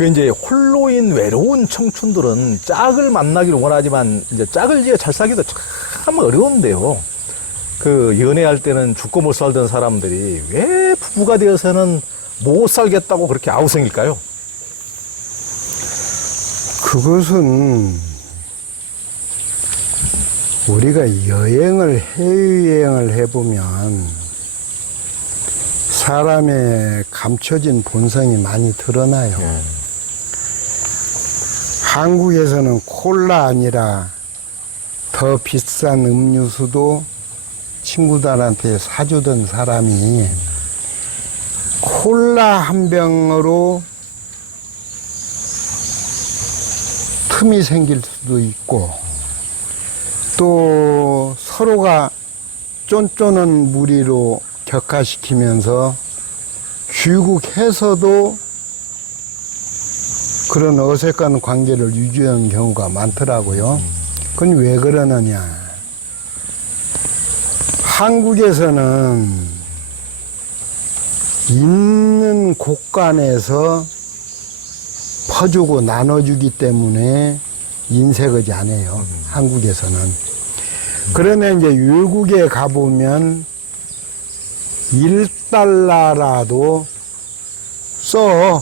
그 이제 홀로인 외로운 청춘들은 짝을 만나기를 원하지만 이제 짝을 이제 잘 사기도 참 어려운데요. 그 연애할 때는 죽고 못 살던 사람들이 왜 부부가 되어서는 못 살겠다고 그렇게 아우성일까요? 그것은 우리가 해외여행을 해보면 사람의 감춰진 본성이 많이 드러나요. 한국에서는 콜라 아니라 더 비싼 음료수도 친구들한테 사주던 사람이 콜라 한 병으로 틈이 생길 수도 있고, 또 서로가 쫀쫀한 무리로 격화시키면서 귀국해서도 그런 어색한 관계를 유지하는 경우가 많더라고요. 그건 왜 그러느냐. 한국에서는 있는 곳간에서 퍼주고 나눠주기 때문에 인색하지 않아요. 한국에서는. 그러나 이제 외국에 가보면 1달러라도 써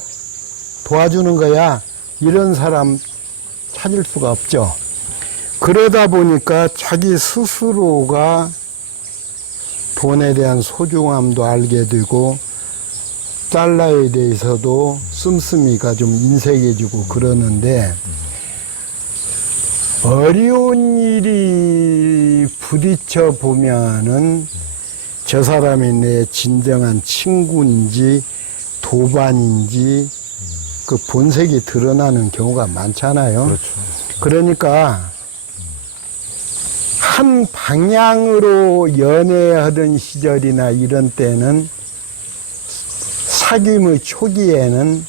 도와주는 거야. 이런 사람 찾을 수가 없죠. 그러다 보니까 자기 스스로가 돈에 대한 소중함도 알게 되고 달러에 대해서도 씀씀이가 좀 인색해지고 그러는데, 어려운 일이 부딪혀 보면은 저 사람이 내 진정한 친구인지 도반인지 그 본색이 드러나는 경우가 많잖아요. 그렇죠. 그러니까 한 방향으로 연애하던 시절이나 이런 때는 사귐의 초기에는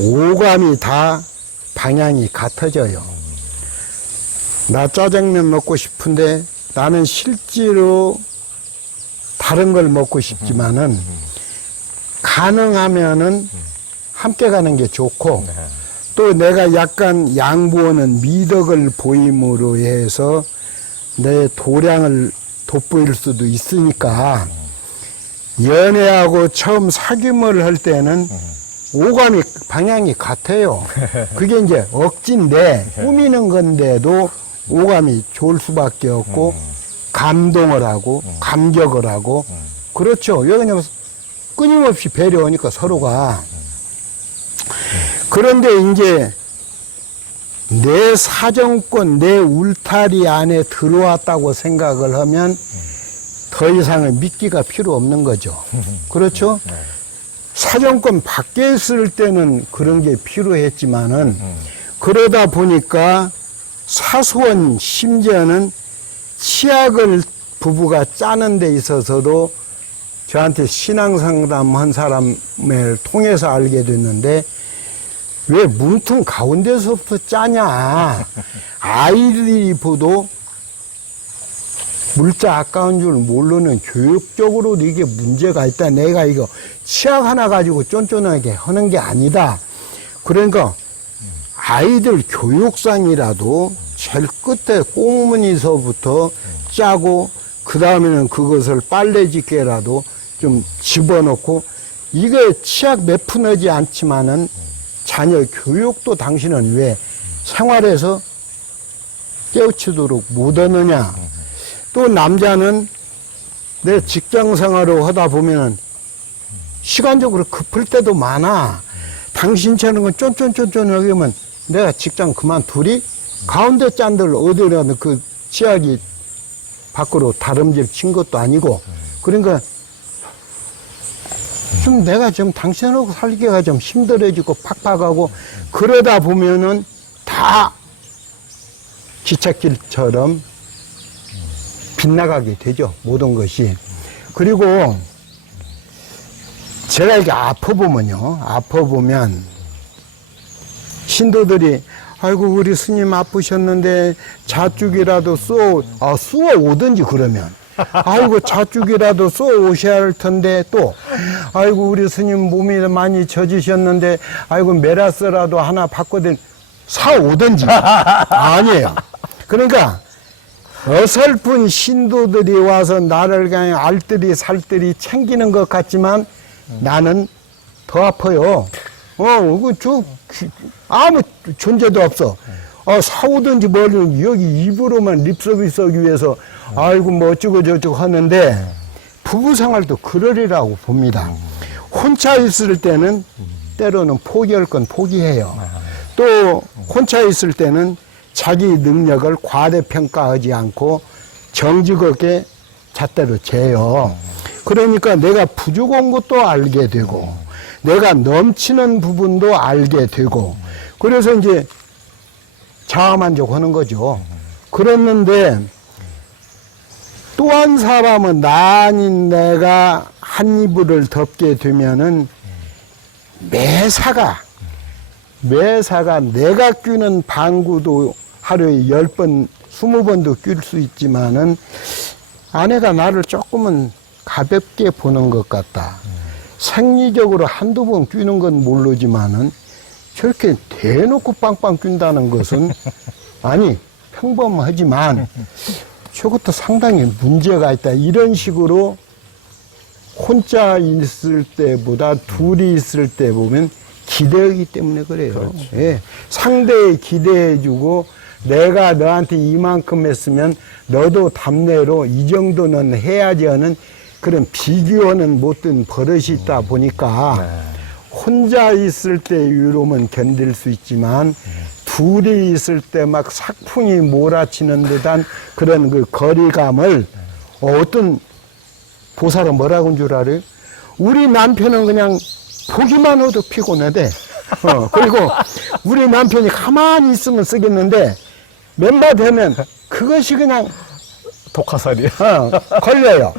오감이 다 방향이 같아져요. 나 짜장면 먹고 싶은데 나는 실제로 다른 걸 먹고 싶지만은 가능하면은 함께 가는 게 좋고, 또 내가 약간 양보하는 미덕을 보임으로 해서 내 도량을 돋보일 수도 있으니까, 연애하고 처음 사귐을 할 때는 오감이 방향이 같아요. 그게 이제 억지인데, 꾸미는 건데도 오감이 좋을 수밖에 없고, 감동을 하고 감격을 하고 그렇죠. 왜냐면 끊임없이 배려하니까 서로가. 그런데 이제 내 사정권, 내 울타리 안에 들어왔다고 생각을 하면 더 이상은 믿기가 필요 없는 거죠. 그렇죠? 사정권 밖에 있을 때는 그런 게 필요했지만은 그러다 보니까 사소한, 심지어는 치약을 부부가 짜는 데 있어서도 저한테 신앙상담한 사람을 통해서 알게 됐는데, 왜 문틈 가운데서부터 짜냐. 아이들이 보도 물자 아까운 줄 모르는 교육적으로도 이게 문제가 있다. 내가 이거 치약 하나 가지고 쫀쫀하게 하는 게 아니다. 그러니까 아이들 교육상이라도 제일 끝에 꽁무니서부터 짜고, 그 다음에는 그것을 빨래집게라도 좀 집어넣고, 이게 치약 몇 푼 하지 않지만은 자녀 교육도 당신은 왜 생활에서 깨우치도록 못하느냐. 또 남자는 내 직장 생활을 하다 보면은 시간적으로 급할 때도 많아. 당신처럼 쫀쫀쫀쫀하게 하면 내가 직장 그만두리? 가운데 짠들 어디라도 그 치약이 밖으로 다름질 친 것도 아니고, 그러니까 좀 내가 좀 당신하고 살기가 좀 힘들어지고 팍팍하고, 그러다 보면은 다 기찻길처럼 빗나가게 되죠. 모든 것이. 그리고 제가 이렇게 아파보면 신도들이 아이고 우리 스님 아프셨는데 잣죽이라도 쏘 오든지 그러면 아이고 잣죽이라도 쏘 오셔야 할 텐데, 또 아이고, 우리 스님 몸이 많이 젖으셨는데, 아이고, 메라스라도 하나 받거든, 사오든지. 아니에요. 그러니까, 어설픈 신도들이 와서 나를 그냥 알뜰히 살뜰히 챙기는 것 같지만, 나는 더 아파요. 아무 존재도 없어. 사오든지 뭐든 여기 입으로만 립서비스 하기 위해서, 아이고, 뭐 어쩌고 하는데, 부부 생활도 그러리라고 봅니다. 혼자 있을 때는 때로는 포기할 건 포기해요. 또 혼자 있을 때는 자기 능력을 과대평가하지 않고 정직하게 잣대로 재요. 그러니까 내가 부족한 것도 알게 되고 내가 넘치는 부분도 알게 되고 그래서 이제 자아만족하는 거죠. 그랬는데 또 한 사람은 나 아닌 내가 한 이불을 덮게 되면은 매사가 내가 끼는 방구도 하루에 10번, 20번도 낄 수 있지만은 아내가 나를 조금은 가볍게 보는 것 같다. 생리적으로 한두 번 끼는 건 모르지만은 저렇게 대놓고 빵빵 낀다는 것은 아니, 평범하지만 저것도 상당히 문제가 있다. 이런 식으로 혼자 있을 때보다 둘이 있을 때 보면 기대하기 때문에 그래요. 그렇죠. 예. 상대에 기대해주고 내가 너한테 이만큼 했으면 너도 답례로 이 정도는 해야지 하는 그런 비교하는 못된 버릇이 있다 보니까 혼자 있을 때 유로면 견딜 수 있지만 둘이 있을 때 막 삭풍이 몰아치는 듯한 그런 그 거리감을 어떤 보살은 뭐라고 한 줄 알아요? 우리 남편은 그냥 보기만 해도 피곤하대. 그리고 우리 남편이 가만히 있으면 쓰겠는데 맨바 되면 그것이 그냥 독화살이야. 걸려요.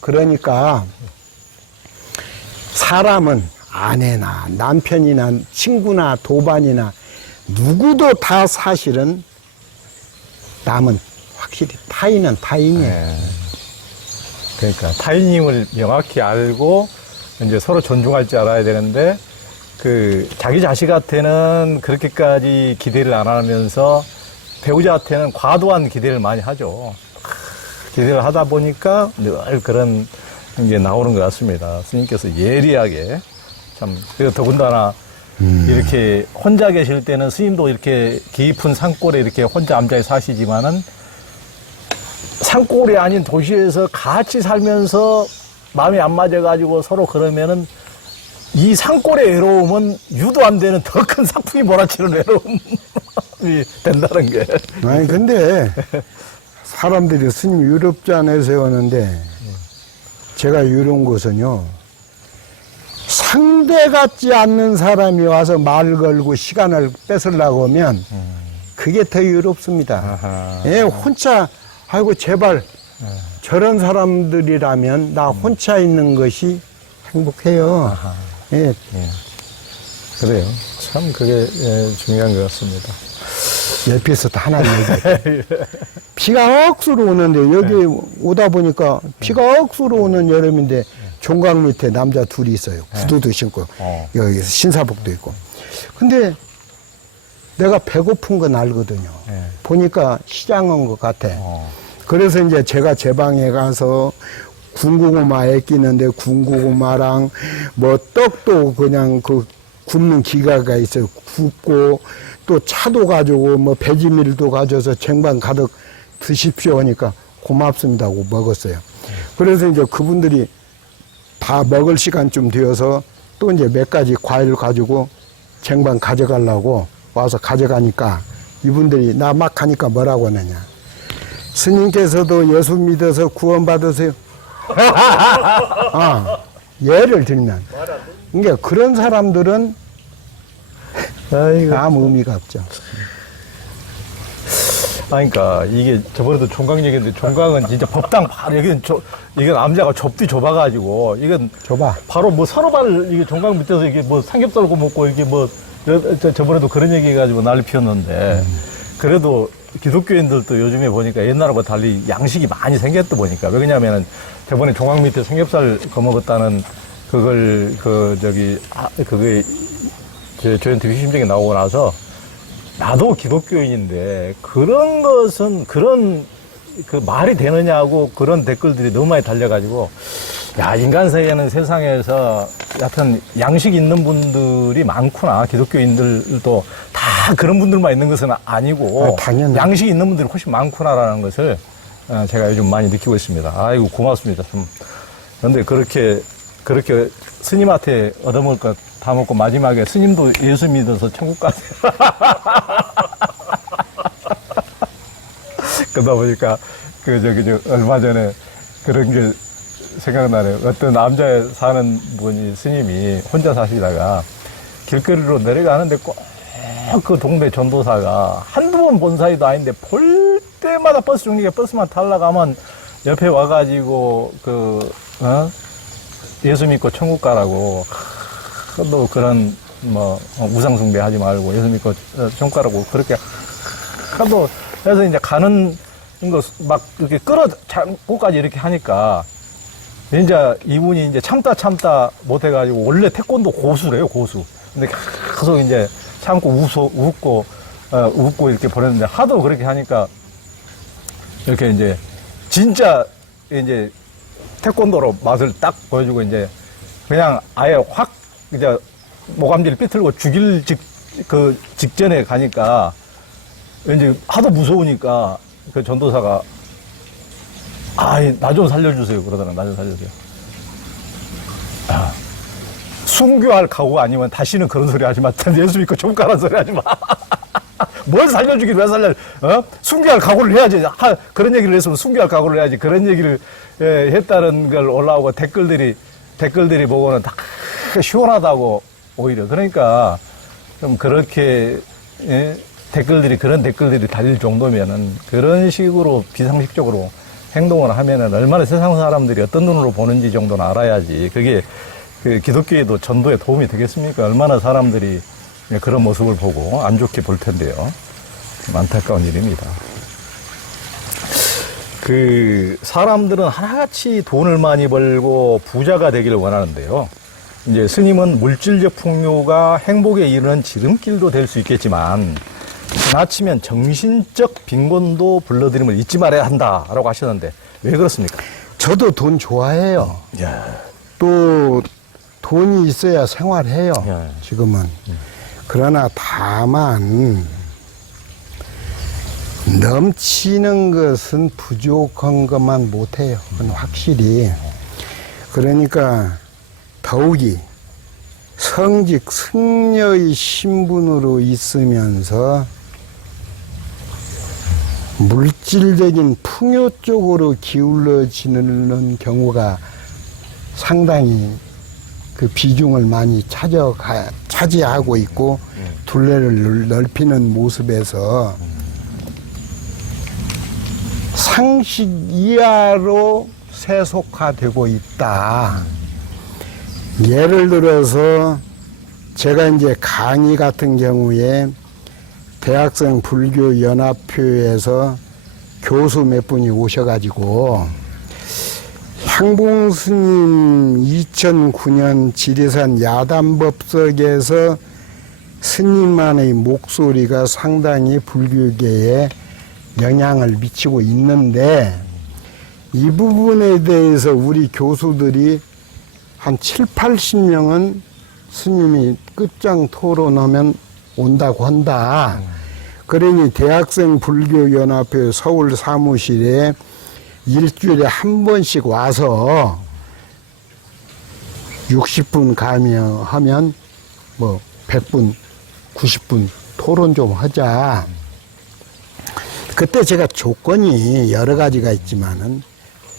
그러니까 사람은 아내나 남편이나 친구나 도반이나 누구도 다 사실은 남은 확실히 타인은 타인이에요. 네. 그러니까 타인임을 명확히 알고 이제 서로 존중할 줄 알아야 되는데 그 자기 자식한테는 그렇게까지 기대를 안 하면서 배우자한테는 과도한 기대를 많이 하죠. 기대를 하다 보니까 늘 그런 게 나오는 것 같습니다. 스님께서 예리하게 참 그리고 더군다나 이렇게 혼자 계실 때는 스님도 이렇게 깊은 산골에 이렇게 혼자 암자에 사시지만은 산골이 아닌 도시에서 같이 살면서 마음이 안 맞아가지고 서로 그러면은 이 산골의 외로움은 유도 안 되는 더 큰 사풍이 몰아치는 외로움이 된다는 게. 아니, 근데 사람들이 스님 유럽잔에 세우는데 제가 이런 것은요, 상대 같지 않는 사람이 와서 말 걸고 시간을 뺏으려고 하면 그게 더 유롭습니다. 아하. 예, 혼자, 아이고, 제발 저런 사람들이라면 나 혼자 있는 것이 행복해요. 아하. 예. 예. 그래요. 참 그게 중요한 것 같습니다. 옆에서 하나 얘기해. 비가 억수로 오는데 여기 오다 보니까 비가 억수로 오는 여름인데 종각 밑에 남자 둘이 있어요. 구두도 신고 여기 신사복도 있고. 근데 내가 배고픈 건 알거든요. 보니까 시장 온 것 같아. 그래서 이제 제가 제 방에 가서 군고구마 애끼는데 군고구마랑 뭐 떡도 그냥 그 굽는 기가가 있어요. 굽고 또 차도 가지고 뭐 배지밀도 가져서 쟁반 가득 드십시오 하니까 고맙습니다 하고 먹었어요. 그래서 이제 그분들이 다 먹을 시간쯤 되어서 또 이제 몇 가지 과일 가지고 쟁반 가져가려고 와서 가져가니까 이분들이 나 막 가니까 뭐라고 하느냐. 스님께서도 예수 믿어서 구원받으세요. 예를 들면. 그러니까 그런 사람들은 아이고. 아무 의미가 없죠. 그러니까 이게 저번에도 종각 얘기했는데 종각은 진짜 법당 바로 여기는 이게 남자가 좁디 좁아가지고 이건 좁아. 바로 뭐 서로발 이게 종각 밑에서 이게 뭐 삼겹살 구워 먹고 이게 뭐 저번에도 그런 얘기 해가지고 난리 피웠는데 그래도 기독교인들도 요즘에 보니까 옛날하고 달리 양식이 많이 생겼다 보니까 왜냐면은 저번에 종각 밑에 삼겹살 구워 먹었다는 그걸, 그게, 저한테 위심적이 나오고 나서, 나도 기독교인인데, 그런 것은, 그 말이 되느냐고 그런 댓글들이 너무 많이 달려가지고, 야, 인간 세계는 세상에서 여하튼 양식 있는 분들이 많구나. 기독교인들도 다 그런 분들만 있는 것은 아니고, 당연히. 양식 있는 분들이 훨씬 많구나라는 것을 제가 요즘 많이 느끼고 있습니다. 아이고, 고맙습니다. 그런데 그렇게 스님한테 얻어먹을 것 다 먹고 마지막에 스님도 예수 믿어서 천국 가세요. 그러다 보니까 얼마 전에 그런 게 생각나네요. 어떤 남자에 사는 분이 스님이 혼자 사시다가 길거리로 내려가는데 꼭 그 동네 전도사가 한두 번 본 사이도 아닌데 볼 때마다 버스 중립에 버스만 타려고 하면 옆에 와가지고 예수 믿고 천국 가라고 또 그런 우상숭배 하지 말고 예수 믿고 천국 가라고 그렇게 하도 그래서 이제 가는 거 막 이렇게 끌어잡고까지 이렇게 하니까 이제 이분이 이제 참다 못해가지고 원래 태권도 고수래요, 고수. 근데 계속 이제 참고 웃고 이렇게 보냈는데 하도 그렇게 하니까 이렇게 이제 진짜 이제 태권도로 맛을 딱 보여주고 이제 그냥 아예 확 이제 모감지를 삐틀고 죽일 직전에 가니까 이제 하도 무서우니까 그 전도사가 나 좀 살려주세요 그러더라. 나 좀 살려주세요. 순교할 각오가 아니면 다시는 그런 소리 하지 마. 예수 믿고 좀 가라는 소리 하지 마. 뭘 살려주긴 왜 살려? 순교할 각오를 해야지. 그런 얘기를 했으면 순교할 각오를 해야지. 그런 얘기를 했다는 걸 올라오고 댓글들이 보고는 다 시원하다고 오히려. 그러니까 좀 그렇게 그런 댓글들이 달릴 정도면은 그런 식으로 비상식적으로 행동을 하면은 얼마나 세상 사람들이 어떤 눈으로 보는지 정도는 알아야지. 그게 그 기독교에도 전도에 도움이 되겠습니까? 얼마나 사람들이 그런 모습을 보고 안 좋게 볼 텐데요. 안타까운 일입니다. 사람들은 하나같이 돈을 많이 벌고 부자가 되기를 원하는데요. 이제 스님은 물질적 풍요가 행복에 이르는 지름길도 될 수 있겠지만, 지나치면 정신적 빈곤도 불러들임을 잊지 말아야 한다라고 하셨는데, 왜 그렇습니까? 저도 돈 좋아해요. 야. 또 돈이 있어야 생활해요. 야. 지금은. 그러나 다만 넘치는 것은 부족한 것만 못해요. 그건 확실히. 그러니까 더욱이 성직 승려의 신분으로 있으면서 물질적인 풍요 쪽으로 기울어지는 경우가 상당히 그 비중을 많이 차지하고 있고 둘레를 넓히는 모습에서 상식 이하로 세속화되고 있다. 예를 들어서 제가 이제 강의 같은 경우에 대학생 불교 연합회에서 교수 몇 분이 오셔가지고 향봉 스님 2009년 지리산 야단법석에서 스님만의 목소리가 상당히 불교계에 영향을 미치고 있는데 이 부분에 대해서 우리 교수들이 한 7, 80명은 스님이 끝장 토론하면 온다고 한다. 그러니 대학생 불교연합회 서울 사무실에 일주일에 한 번씩 와서 60분 강의하면 뭐 100분, 90분 토론 좀 하자. 그때 제가 조건이 여러 가지가 있지만은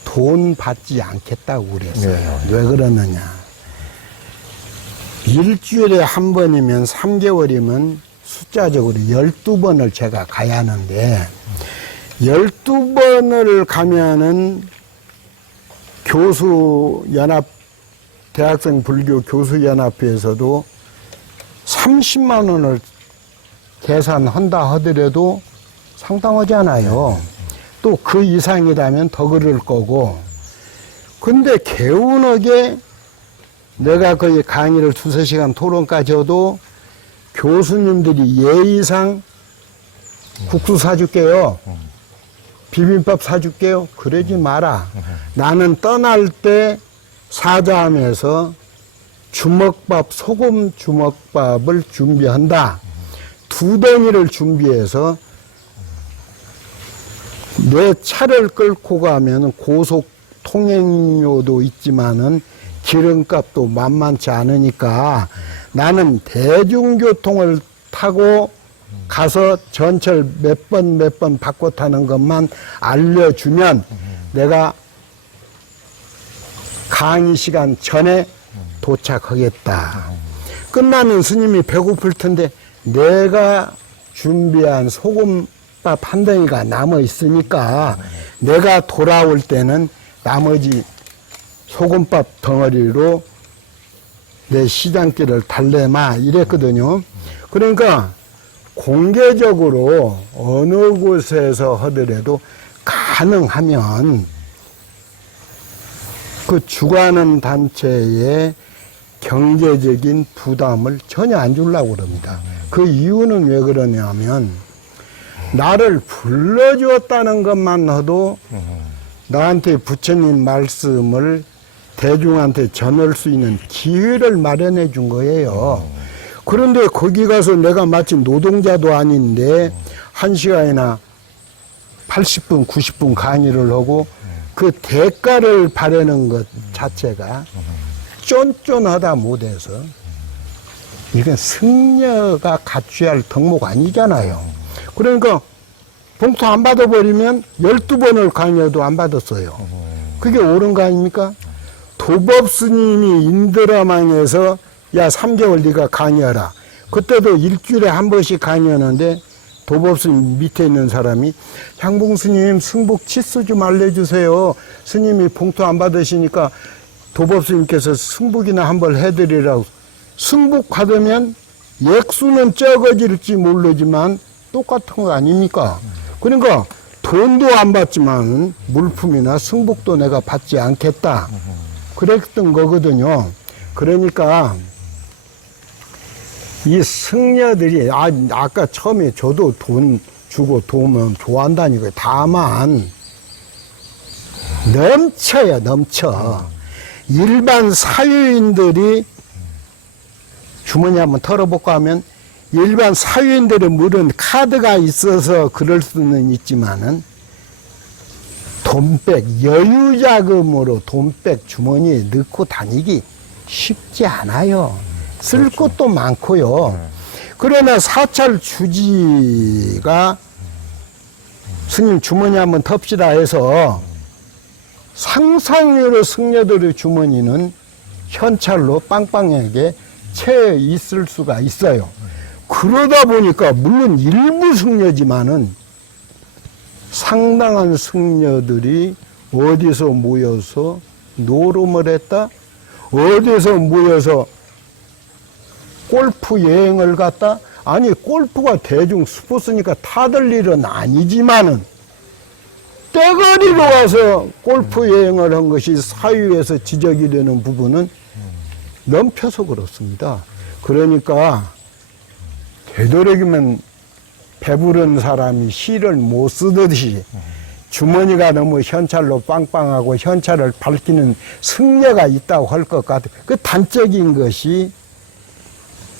돈 받지 않겠다고 그랬어요. 네. 왜 그러느냐. 일주일에 한 번이면 3개월이면 숫자적으로 12번을 제가 가야 하는데 12번을 가면은 교수연합, 대학생 불교 교수연합회에서도 30만 원을 계산한다 하더라도 상당하잖아요. 또 그 이상이라면 더 그럴 거고. 근데 개운하게 내가 거의 강의를 2~3시간 토론까지 해도 교수님들이 예의상 국수 사줄게요. 비빔밥 사줄게요. 그러지 마라. 나는 떠날 때 사자하면서 주먹밥, 소금 주먹밥을 준비한다. 2덩이를 준비해서 내 차를 끌고 가면 고속 통행료도 있지만은 기름값도 만만치 않으니까 나는 대중교통을 타고 가서 전철 몇 번 바꿔 타는 것만 알려주면 내가 강의 시간 전에 도착하겠다. 끝나면 스님이 배고플 텐데 내가 준비한 소금밥 한 덩이가 남아 있으니까 내가 돌아올 때는 나머지 소금밥 덩어리로 내 시장길을 달래마 이랬거든요. 그러니까 공개적으로 어느 곳에서 하더라도 가능하면 그 주관하는 단체의 경제적인 부담을 전혀 안 주려고 그럽니다. 그 이유는 왜 그러냐면 나를 불러주었다는 것만 해도 나한테 부처님 말씀을 대중한테 전할 수 있는 기회를 마련해 준 거예요. 그런데 거기 가서 내가 마치 노동자도 아닌데 1시간이나 80분, 90분 강의를 하고 그 대가를 바라는 것 자체가 쫀쫀하다 못해서 이건 승려가 갖춰야 할 덕목 아니잖아요. 그러니까 봉투 안 받아버리면 12번을 강의해도 안 받았어요. 그게 옳은 거 아닙니까? 도법 스님이 인드라망에서 야 3개월 네가 강의하라. 그때도 일주일에 한 번씩 강의하는데 도법 스님 밑에 있는 사람이 향봉 스님 승복 치수 좀 알려주세요. 스님이 봉투 안 받으시니까 도법 스님께서 승복이나 한 번 해드리라고. 승복 받으면 액수는 적어질지 모르지만 똑같은 거 아닙니까? 그러니까 돈도 안 받지만 물품이나 승복도 내가 받지 않겠다. 그랬던 거거든요. 그러니까 이 승려들이 아까 처음에 저도 돈 주고 도우면 좋아한다니까요. 다만 넘쳐요. 넘쳐. 일반 사유인들이 주머니 한번 털어볼까 하면 일반 사유인들은 물론 카드가 있어서 그럴 수는 있지만은 돈백, 여유자금으로 돈백 주머니에 넣고 다니기 쉽지 않아요. 쓸 그렇죠. 것도 많고요. 그러나 사찰 주지가 스님 주머니 한번 텁시다 해서 상상외로 승려들의 주머니는 현찰로 빵빵하게 채 있을 수가 있어요. 그러다 보니까 물론 일부 승려지만은 상당한 승려들이 어디서 모여서 노름을 했다? 어디서 모여서 골프 여행을 갔다? 아니 골프가 대중 스포츠니까 타들 일은 아니지만은 떼거리로 와서 골프 여행을 한 것이 사유에서 지적이 되는 부분은 넘쳐서 그렇습니다. 그러니까 되도록이면 배부른 사람이 시를 못 쓰듯이 주머니가 너무 현찰로 빵빵하고 현찰을 밝히는 승려가 있다고 할 것 같아요. 그 단적인 것이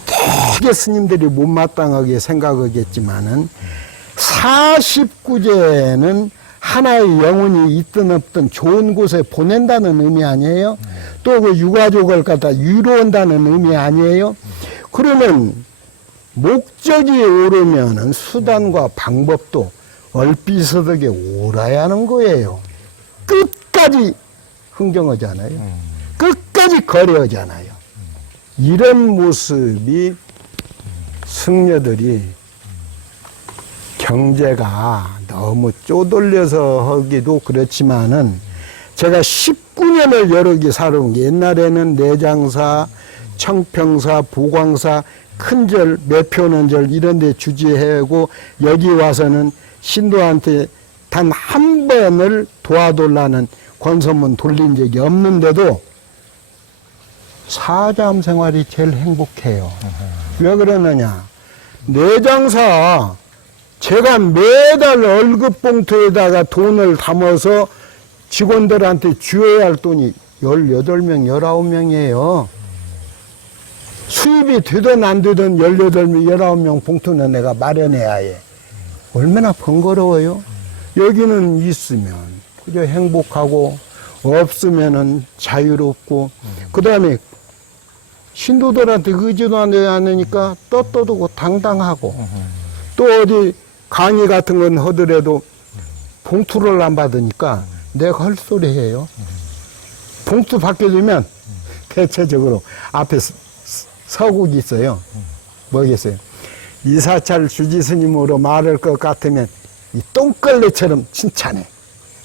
되게 스님들이 못마땅하게 생각하겠지만은 49제는 하나의 영혼이 있든 없든 좋은 곳에 보낸다는 의미 아니에요? 또 그 유가족을 갖다 위로한다는 의미 아니에요? 그러면 목적이 옳으면은 수단과 방법도 얼비서덕에 옳아야 하는 거예요. 끝까지 흥정하잖아요. 끝까지 거래하잖아요. 이런 모습이 승려들이 경제가 너무 쪼들려서 하기도 그렇지만은 제가 19년을 여러 개 살아온 게 옛날에는 내장사, 청평사, 보광사, 큰절, 매표는절 이런 데 주지하고 여기 와서는 신도한테 단 한 번을 도와달라는 권선문 돌린 적이 없는데도 사자암 생활이 제일 행복해요. 왜 그러느냐? 내 장사, 제가 매달 월급 봉투에다가 돈을 담아서 직원들한테 주어야 할 돈이 18명, 19명이에요. 수입이 되든 안 되든 18명, 19명 봉투는 내가 마련해야 해. 얼마나 번거로워요? 여기는 있으면 그저 행복하고, 없으면은 자유롭고, 그 다음에 신도들한테 의지도 안 하니까 떳떳하고 당당하고, 또 어디 강의 같은 건 하더라도 봉투를 안 받으니까 내가 할 소리 해요. 봉투 받게 되면 대체적으로 앞에 서국이 있어요. 뭐겠어요? 이사찰 주지스님으로 말할 것 같으면 이 똥걸레처럼 칭찬해.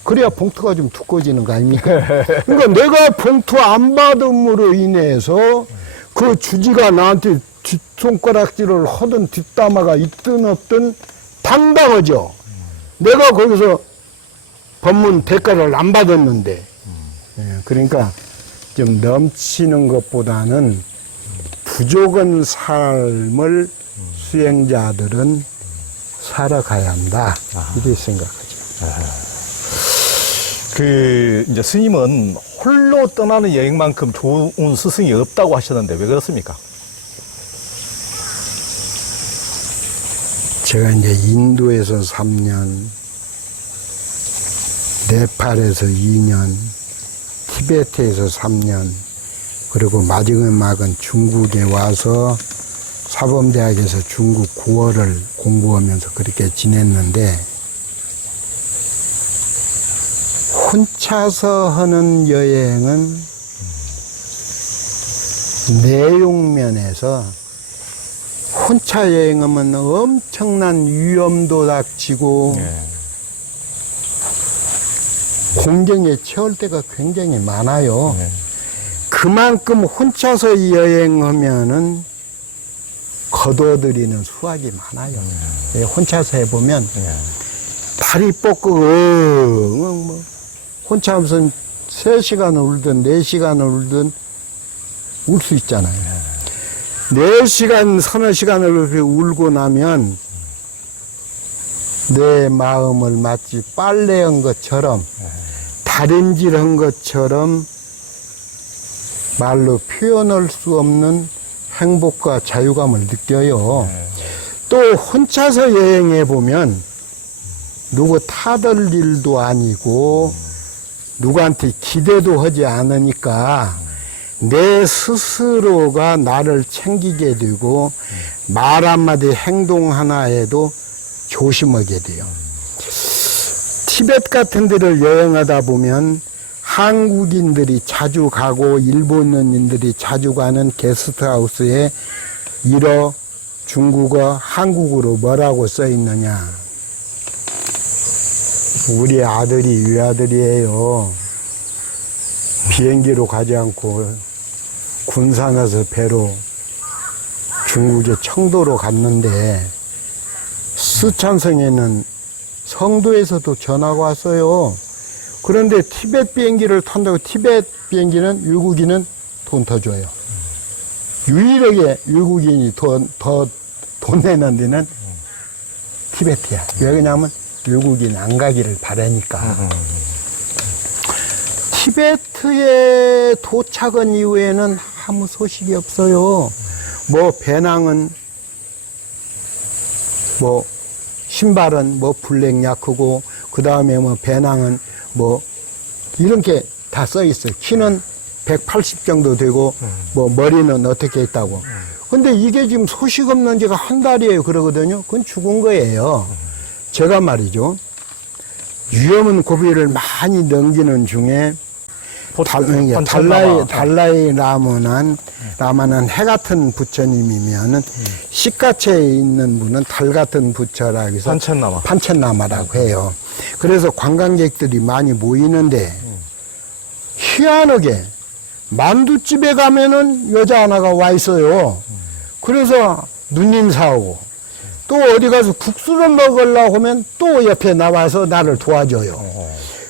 그래야 봉투가 좀 두꺼워지는 거 아닙니까? 그러니까 내가 봉투 안 받음으로 인해서 그 주지가 나한테 뒷손가락질을 하든 뒷담화가 있든 없든 당당하죠. 내가 거기서 법문 대가를 안 받았는데. 그러니까 좀 넘치는 것보다는 부족한 삶을 수행자들은 살아가야 한다. 이렇게 생각하죠. 이제 스님은 홀로 떠나는 여행만큼 좋은 스승이 없다고 하셨는데 왜 그렇습니까? 제가 이제 인도에서 3년, 네팔에서 2년, 티베트에서 3년, 그리고 마지막은 중국에 와서 사범대학에서 중국 국어를 공부하면서 그렇게 지냈는데, 혼자서 하는 여행은 내용면에서 혼자 여행하면 엄청난 위험도 닥치고 공경에 처할 때가 굉장히 많아요. 그만큼 혼자서 여행하면은 거둬들이는 수확이 많아요. 혼자서 해보면 다리 뻗고 뭐 혼자 무슨 3시간을 울든 4시간을 울든 울 수 있잖아요. 4시간, 서너 시간을 그렇게 울고 나면 내 마음을 마치 빨래한 것처럼, 다림질한 것처럼 말로 표현할 수 없는 행복과 자유감을 느껴요. 또 혼자서 여행해 보면 누구 타들 일도 아니고 누구한테 기대도 하지 않으니까 내 스스로가 나를 챙기게 되고 말 한마디 행동 하나에도 조심하게 돼요. 티베트 같은 데를 여행하다 보면 한국인들이 자주 가고 일본인들이 자주 가는 게스트하우스에 일어, 중국어, 한국어로 뭐라고 써 있느냐. 우리 아들이 외아들이에요. 비행기로 가지 않고 군산에서 배로 중국의 청도로 갔는데 스촨성에는 성도에서도 전화가 왔어요. 그런데 티베트 비행기를 탄다고 티베트 비행기는 외국인은 돈 더 줘요. 유일하게 외국인이 돈 내는 데는 티베트야. 왜 그러냐면 외국인 안 가기를 바라니까. 티베트에 도착한 이후에는 아무 소식이 없어요. 뭐 배낭은 뭐 신발은 뭐 블랙야크고 그 다음에 뭐 배낭은 뭐 이렇게 다 써 있어요. 키는 180 정도 되고 뭐 머리는 어떻게 있다고. 근데 이게 지금 소식 없는 지가 한 달이에요. 그러거든요. 그건 죽은 거예요. 제가 말이죠. 위험한 고비를 많이 넘기는 중에 달라이 라마는 해 같은 부처님이면은 시가체에 있는 분은 달 같은 부처라 해서 판첸라마라고 해요. 그래서 관광객들이 많이 모이는데 희한하게 만두집에 가면은 여자 하나가 와 있어요. 그래서 누님 사오고 또 어디 가서 국수를 먹으려고 하면 또 옆에 나와서 나를 도와줘요.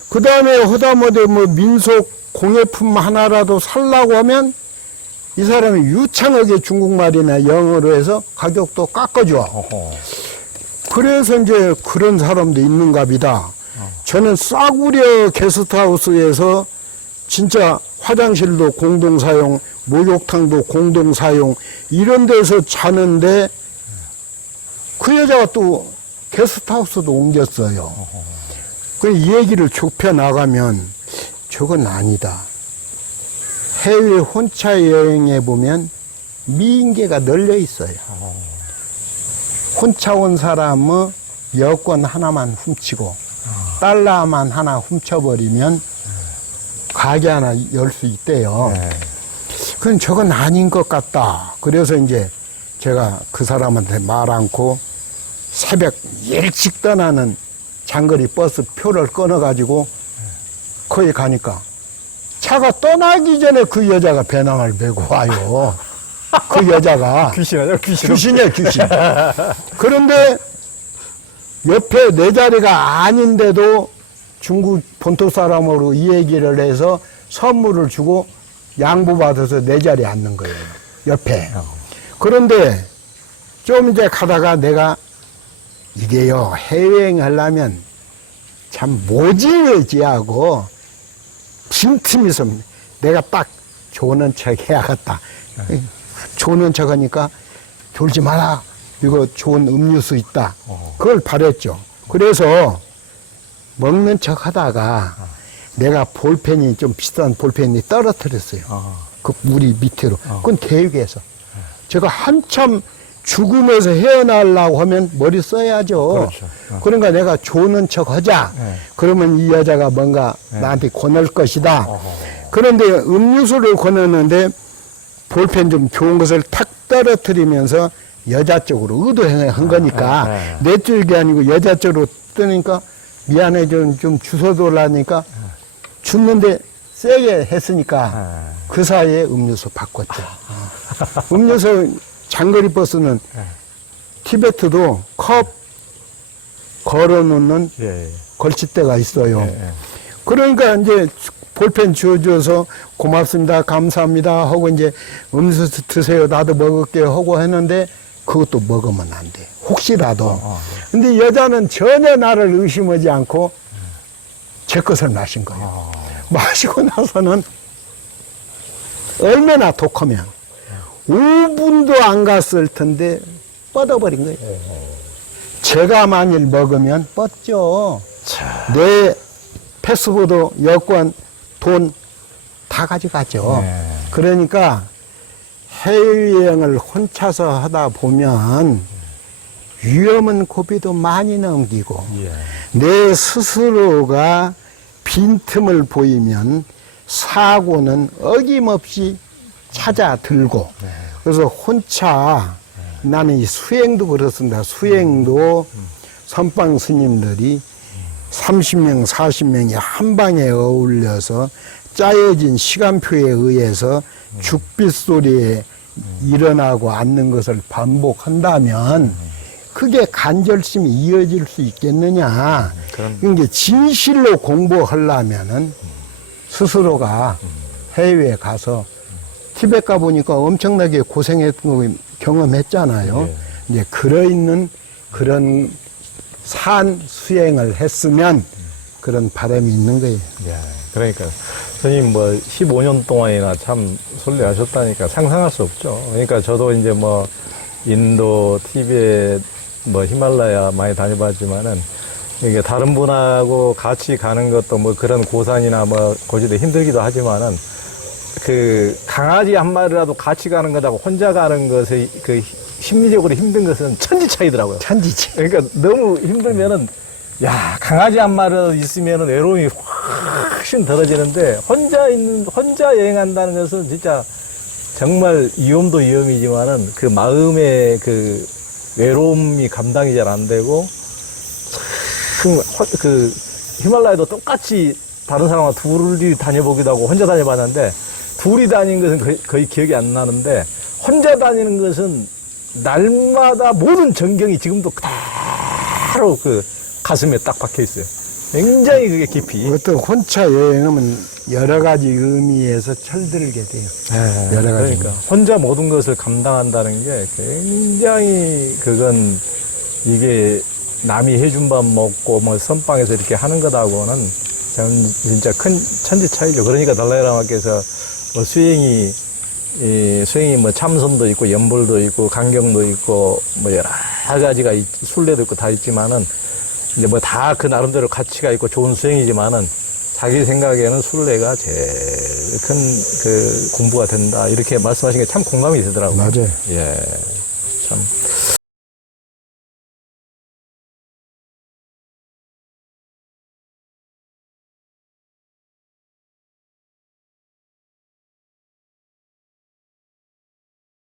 그 다음에 허다못해 뭐 민속 공예품 하나라도 살라고 하면 이 사람이 유창하게 중국말이나 영어로 해서 가격도 깎아줘. 어허. 그래서 이제 그런 사람도 있는갑이다. 저는 싸구려 게스트하우스에서 진짜 화장실도 공동사용, 목욕탕도 공동사용, 이런 데서 자는데 그 여자가 또 게스트하우스도 옮겼어요. 그 얘기를 좁혀 나가면 저건 아니다. 해외 혼자 여행에 보면 미인계가 널려 있어요. 혼자 온 사람은 여권 하나만 훔치고 달러만 하나 훔쳐버리면 가게 하나 열 수 있대요. 네. 그럼 저건 아닌 것 같다. 그래서 이제 제가 그 사람한테 말 않고 새벽 일찍 떠나는 장거리 버스 표를 끊어가지고 거기 가니까 차가 떠나기 전에 그 여자가 배낭을 메고 와요. 그 여자가. 귀신 아니야? 귀신이야, 귀신. 그런데 옆에 내 자리가 아닌데도 중국 본토 사람으로 이 얘기를 해서 선물을 주고 양보받아서 내 자리에 앉는 거예요. 옆에. 그런데 좀 이제 가다가 내가 이게요, 해외여행 하려면 참 모질지 하고 빈틈이 있으면 내가 딱 조는 척 해야겠다. 조는 척 하니까 졸지 마라. 이거 좋은 음료수 있다. 그걸 바랬죠. 그래서 먹는 척 하다가 내가 볼펜이 좀 비싼 볼펜이 떨어뜨렸어요. 그 우리 밑으로. 그건 계획에서. 제가 한참 죽음에서 헤어나려고 하면 머리 써야죠. 그렇죠. 그러니까 내가 조는 척 하자. 네. 그러면 이 여자가 뭔가 네. 나한테 권할 것이다. 그런데 음료수를 권했는데 볼펜 좀 좋은 것을 탁 떨어뜨리면서 여자 쪽으로 의도한 거니까 내 쪽이 아니고 여자 쪽으로 뜨니까 미안해 좀 주워달라니까 줬는데 세게 했으니까 그 사이에 음료수 바꿨죠. 음료수 장거리 버스는 티베트도 컵 걸어놓는 예, 예. 걸치대가 있어요. 예, 예. 그러니까 이제 볼펜 주워줘서 고맙습니다, 감사합니다 하고 이제 음료수 드세요, 나도 먹을게요 하고 했는데 그것도 먹으면 안 돼. 혹시라도. 근데 여자는 전혀 나를 의심하지 않고 제 것을 마신 거예요. 마시고 나서는 얼마나 독하면 5분도 안 갔을 텐데 뻗어버린 거예요. 제가 만일 먹으면 뻗죠. 내 패스포드, 여권, 돈 다 가져가죠. 네. 그러니까 해외여행을 혼자서 하다 보면 위험한 고비도 많이 넘기고 예. 내 스스로가 빈틈을 보이면 사고는 어김없이 찾아들고 그래서 혼자 나는 이 수행도 그렇습니다. 수행도 선방 스님들이 30명, 40명이 한 방에 어울려서 짜여진 시간표에 의해서 죽빛 소리에 일어나고 앉는 것을 반복한다면 그게 간절심이 이어질 수 있겠느냐. 그러니까 진실로 공부하려면은 스스로가 해외에 가서 티베트 가보니까 엄청나게 고생했던 거 경험했잖아요. 이제 그러있는 그런 산 수행을 했으면 그런 바람이 있는 거예요. 예. 그러니까 스님 뭐 15년 동안이나 참 순례하셨다니까 상상할 수 없죠. 그러니까 저도 이제 뭐 인도, 티베트, 뭐 히말라야 많이 다녀봤지만은 이게 다른 분하고 같이 가는 것도 뭐 그런 고산이나 뭐 고지도 힘들기도 하지만은 그 강아지 한 마리라도 같이 가는 것하고 혼자 가는 것의 그 심리적으로 힘든 것은 천지 차이더라고요. 천지지. 그러니까 너무 힘들면은 야 강아지 한 마리라도 있으면은 외로움이 훨씬 덜어지는데 혼자 여행한다는 것은 진짜 정말 위험도 위험이지만은 그 마음의 그 외로움이 감당이 잘 안 되고 그 히말라야도 똑같이 다른 사람과 둘이 다녀보기도 하고 혼자 다녀봤는데 둘이 다닌 것은 거의 기억이 안 나는데 혼자 다니는 것은 날마다 모든 전경이 지금도 그대로 그 가슴에 딱 박혀 있어요. 굉장히 그게 깊이. 어떤 혼자 여행하면 여러 가지 의미에서 철들게 돼요. 네, 여러 가지. 그러니까 혼자 모든 것을 감당한다는 게 굉장히 그건 이게 남이 해준 밥 먹고 뭐 선방에서 이렇게 하는 것하고는 저는 진짜 큰 천지 차이죠. 그러니까 달라이라마께서 뭐 수행이 뭐 참선도 있고 연불도 있고 강경도 있고 뭐 여러 가지가 순례도 있고 다 있지만은 이제 뭐 다 그 나름대로 가치가 있고 좋은 수행이지만은 자기 생각에는 순례가 제일 큰 그 공부가 된다 이렇게 말씀하신 게 참 공감이 되더라고요. 맞아요. 예, 참.